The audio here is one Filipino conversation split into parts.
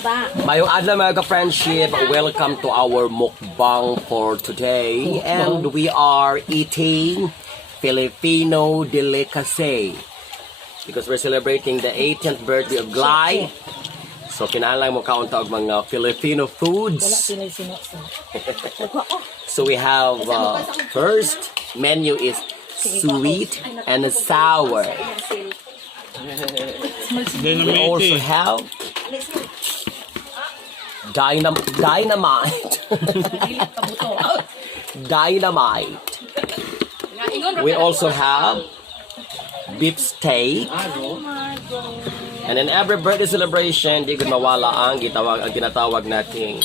Mayong adlaw mga ka-friendship, welcome to our mukbang for today. And we are eating Filipino delicacy because we're celebrating the 18th birthday of Glay. So kinahanglan mo kaunta og mga Filipino foods. So we have first menu is sweet and sour. We also have dynamite. Dynamite. We also have beef steak. And in every birthday celebration, di ko mawala ang ginatawag nating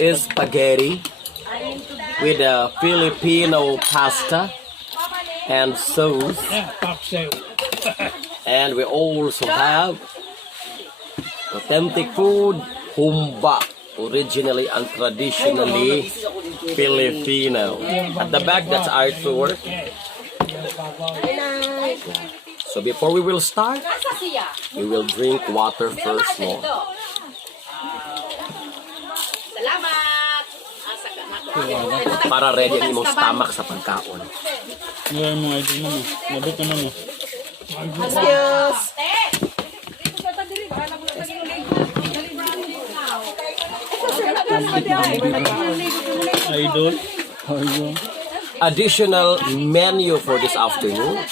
spaghetti with a Filipino pasta and sauce. And we also have authentic food, humba, originally and traditionally Filipino. At the back, that's our tour. So before we will start, we will drink water first, no? Para ready ang imong stomach sa pagkaon. Ngayon mo, ID mo. Mabot na mo. Excuse! Idol. Idol. Additional menu for this afternoon,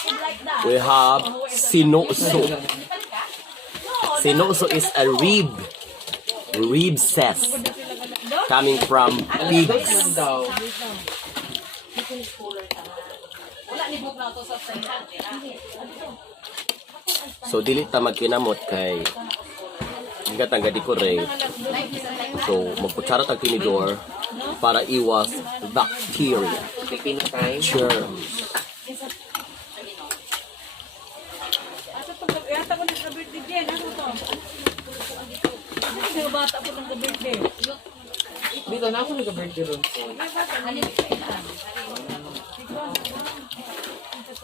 we have sinuso. Sinuso is a rib cess coming from pigs. So dili ta magkinamot kay higat ang decorate. So magkutsara tag tinidor para iwas bacteria, germs. Dito na ako nag-birthday ron po.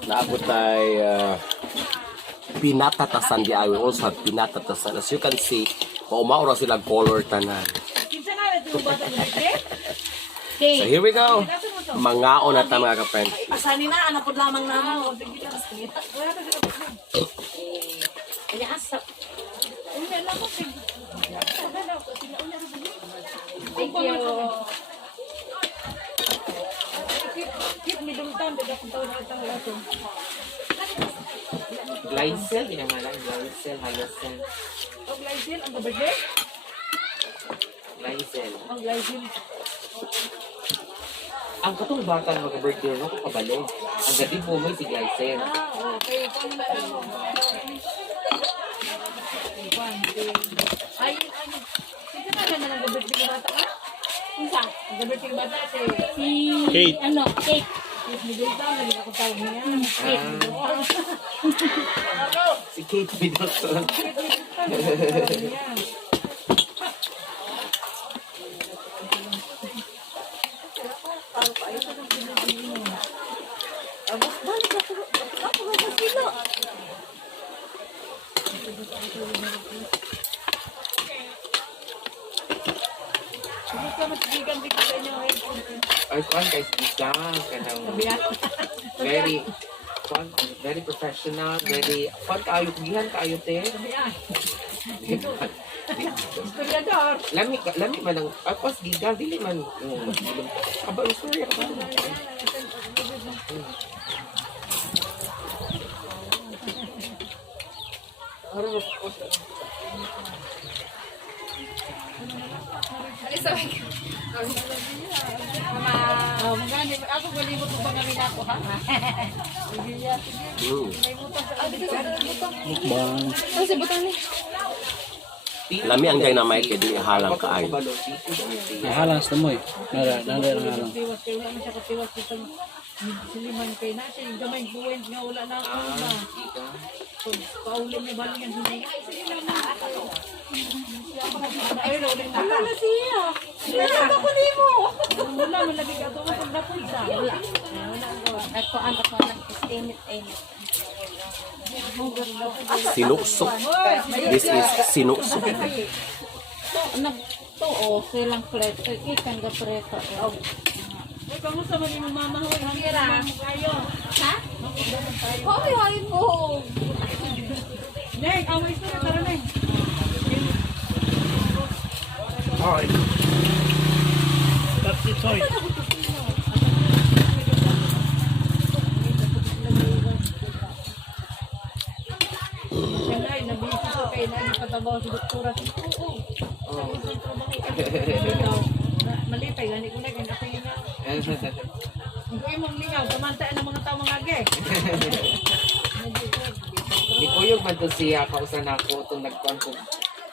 Naabot tayo pinatatasan di I will also have pinatatasan. As you can see, maumaura sila color tanan. So here we go. Mangaon na ta mga ka-friend. Asani na, anak po lamang naman. Thank you. Keep me doon down, tidak pun tahu nak tahu langsung. Glycel, pinangalan. Glycel, Hyacin. Oh, glycel, ang birthday? Glycel. Ang glycel. Ang katong bata ng mag-birthday ron, kabalo. Ang gati po mo si Glycel. Okay. Ay, sige na lang ang birthday ng bata ka? Isa, ang birthday ng bata si Kate. ano, Kate. Middleton, lagi ako tawag niya. Kate. Si Kate Middleton. Ay, kuhan guys, bigang. Very professional, very, kuhan kayo, kugihan kayo, te. Historiador. Lami man ang, pas giga, dili man. Aba, sorry, aba. Magani, ako malibot mo bang namin ako, ha? Mukbang. Lami ang dynamite kay di halang kaayo. Nahalang sa mo eh. Nara ang halang. Tiwas kayo, wala na siya katiwas dito. Siliman kayo na siya, yung gamay buwent nga, wala na ako na. So, paulim niya balik yan. Ayun, wala na siya. Wala na ko ni mo. Wala, malagay ka ito. Pag napunta. Wala. Ako ang init-init. Sinusok. This is sinusok. nagtuo silang preto. Ikan ga preto. Uy, kamusta man yung mama ho? Hanggira. Kayo. Ha? Hoy, hoy po. Neng, away istorya. Tara, Neng. That's it, Soy. Siya na, nabisi ko kayo na ipatabaw sa doktora. Oo. Malipay, gani ko na, gani ako yun na. Kung imong lingaw, kamantaan ng mga tao mga age. Di ko yung man to siya, kausan ako, itong nagkuhan ko.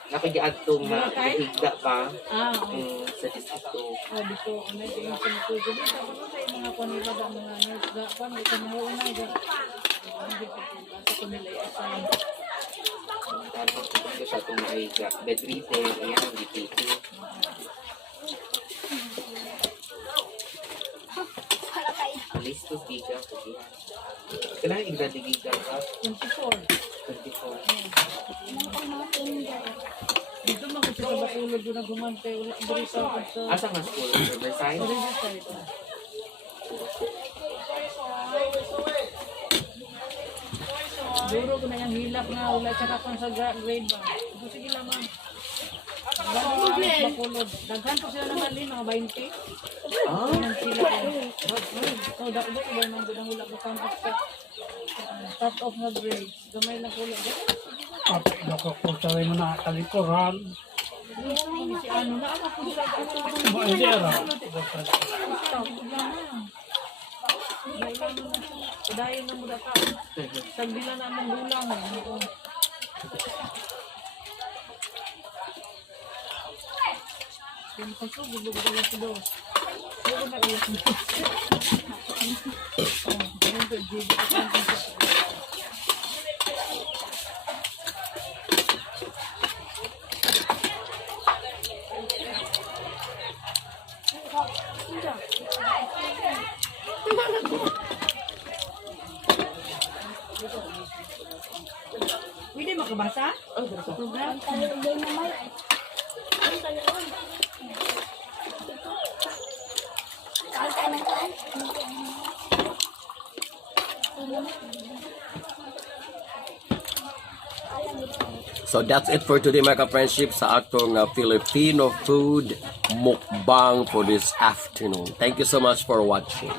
Nakigaan itong higda pa sa distrito. Sabi ko, ano yung sinutugod. Sabi ko sa mga kanila ba, mga nurse, kung may kanawa na, hindi ko nila i-assign. Tapos ito siya itong naiga. Bedridden, ayan, dito. Listos giga. Kailangan igdadigigda ka? 24. 24. Dito man kasi sa Bacolod doon nagumante. Wala ang barisa ko sa... Asa nga school? Riverside? Riverside. Duro ko na yung hilak na wala siya kapang sa grade ba. Ito sige lamang. Bacolod. Daghan po sila naman din, mga 20. Yan sila. Oh, dako ba iba naman doon ang wala ko campus sa top of na grade. Gamay lang ko lang. Apa ino mo na talikuran. Si ano na ako po sila. Hindi ara. Dahil na mo data. Sagbila na mong gulang. Yung kaso, bubog ko lang si Dos. Pero na iyak mo. Pwede makabasa? Sa program? So that's it for today mga ka-friendship sa atong Filipino food mukbang for this afternoon. Thank you so much for watching.